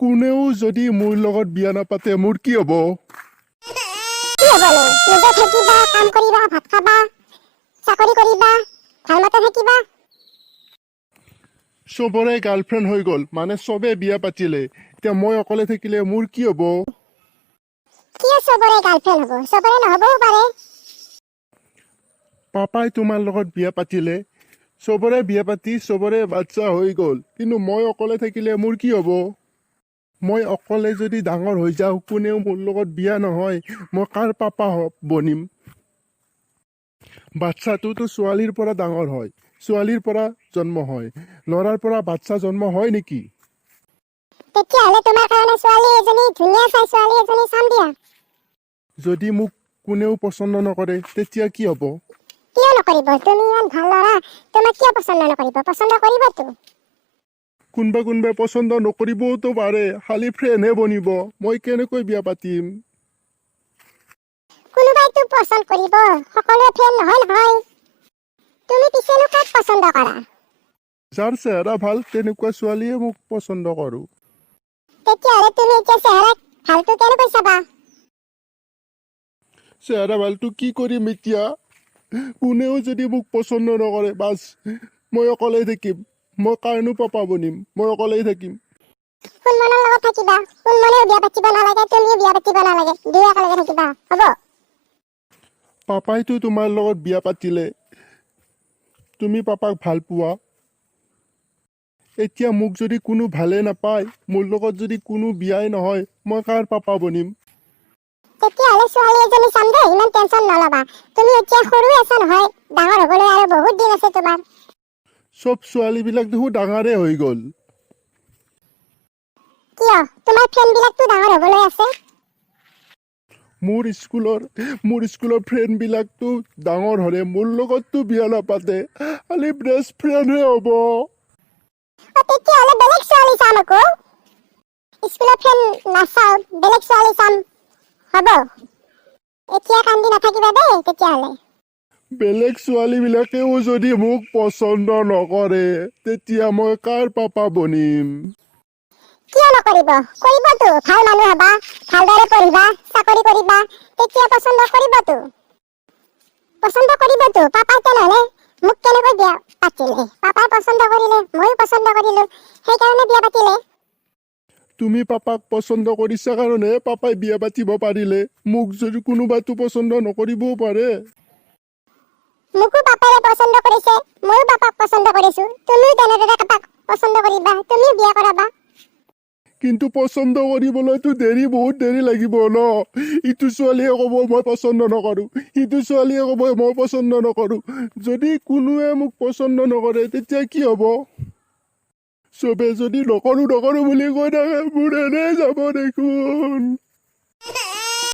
কোনেও যদি মোৰ লগত বিয়া নাপাতে মোৰ কি হ'ব? কি হ'বনো? নিজে থাকিবা, কাম কৰিবা, ভাত খাবা, চাকৰি কৰিবা, ভালমতে থাকিবা। চবৰে গাৰ্লফ্ৰেণ্ড হৈ গ'ল, মানে চবে বিয়া পাতিলে। এতিয়া মই অকলে থাকিলে মোৰ কি হ'ব? কিয় চবৰে গাৰ্লফ্ৰেণ্ড হ'ব? চবৰে নহ'বও পাৰে। পাপাই তোমাৰ লগত বিয়া পাতিলে, চবৰে বিয়া পাতি চবৰে বাচ্চা হৈ গ'ল, কিন্তু মই অকলে থাকিলে মোৰ কি হ'ব? মই অকলে যদি ডাঙৰ হৈ যাওঁ, কোনেও মোৰ লগত বিয়া নহয়, মই কাৰ পাপা বনিম? বাচ্চাটোতো ছোৱালীৰ পৰা ডাঙৰ হয়, ছোৱালীৰ পৰা জন্ম হয়, ল'ৰাৰ পৰা বাচ্চা জন্ম হয় নেকি? তেতিয়াহ'লে তোমাৰ কাৰণে ছোৱালী এজনী ধুনীয়া চাই ছোৱালী এজনী চাম দিয়া। যদি মোক কোনেও পচন্দ নকৰে তেতিয়া কি হ'ব? কিয় নকৰিব? তুমি ইমান ভাল ল'ৰা, তোমাক কিয় পচন্দ নকৰিব? পচন্দ কৰিবতো। কোনোবাই পচন্দ নকৰিবওতো পাৰে, খালি ফ্ৰেণ্ডহে বনিব। মই কেনেকৈ বিয়া পাতিম? কোনোবাইতো পচন্দ কৰিব, সকলোৱে ফ্ৰেণ্ড নহয়। তুমি পিছেনো কাক পচন্দ কৰা? যাৰ চেহেৰা ভাল তেনেকুৱা ছোৱালীয়ে মোক পচন্দ কৰোঁ। তেতিয়াহ'লে তুমি এতিয়া চেহেৰা ভালটো কেনেকৈ চাবা? চেহেৰা ভালটো কি কৰিম এতিয়া? কোনেও যদি মোক পচন্দ নকৰে, বাছ মই অকলেই থাকিম। মই কাৰণো পাপা বনিম? মই অকলেই থাকিম। কোন মনৰ লগত থাকিবা? কোন মনেও বিয়া পাতিব নালাগে, তুমিও বিয়া পাতিব নালাগে, দুয়ো একেলগে থাকিবা, হ'ব? পাপাইতো তোমাৰ লগত বিয়া পাতিলে, তুমি পাপাক ভাল পোৱা। এতিয়া মোক যদি কোনো ভালে নাপায়, মোৰ লগত যদি কোনো বিয়াই নহয়, মই কাৰ পাপা বনিম? তেতিয়াহ'লে ছোৱালী এজনী চাম দেই, ইমান টেনচন নল'বা। তুমি এতিয়া সৰু আছা নহয়, ডাঙৰ হ'বলৈ আৰু বহুত দিন আছে তোমাৰ। চব ছোৱালীবিলাক দেখোন ডাঙৰে হৈ গ'ল। কিয়? তোমাৰ ফ্ৰেণ্ডবিলাকতো ডাঙৰ হ'বলৈ আছে। মোৰ স্কুলৰ ফ্ৰেণ্ডবিলাকতো ডাঙৰ হ'লে মোৰ লগততো বিয়া নাপাতে, খালি বেষ্ট ফ্ৰেণ্ডহে হ'ব। তেতিয়াহ'লে বেলেগ ছোৱালী চাম আকৌ। স্কুলৰ ফ্ৰেণ্ড নাচাওঁ, বেলেগ ছোৱালী চাম, হ'ব? এতিয়া কান্দি নাথাকিবা দেই তেতিয়াহ'লে। বেলেগ ছোৱালীবিলাকেও যদি মোক পচন্দ নকৰে, তেতিয়া মই কাৰ পাপা বনিম? কিয় নকৰিব? কৰিবতো, ভাল মানুহ হ'বা, ভালদৰে পঢ়িবা, চাকৰি কৰিবা, তেতিয়া পচন্দ কৰিবতো। পাপাই তেনেহ'লে মোক কেনেকৈ বিয়া পাতিলে? পাপাই পচন্দ কৰিলে, ময়ো পচন্দ কৰিলো, সেইকাৰণে বিয়া পাতিলে। তুমি পাপাক পচন্দ কৰিছা কাৰণে পাপাই বিয়া পাতিব পাৰিলে। মোক যদি কোনোবাতো পচন্দ নকৰিবও পাৰে। মোকো পাপাই পচন্দ কৰিছে, ময়ো পাপাক পচন্দ কৰিছো, তুমিও তেনেদৰে পাপাক পচন্দ কৰিবা, তুমিও বিয়া কৰাবা। কিন্তু পচন্দ কৰিবলৈতো বহুত দেৰি লাগিব ন? ইটো ছোৱালীয়ে ক'ব মই পচন্দ নকৰোঁ, সিটো ছোৱালীয়ে ক'ব মই পচন্দ নকৰোঁ। যদি কোনোৱে মোক পচন্দ নকৰে তেতিয়া কি হ'ব? চবে যদি নকৰোঁ বুলি কৈ থাকে, মোৰ এনেই যাব দেখোন।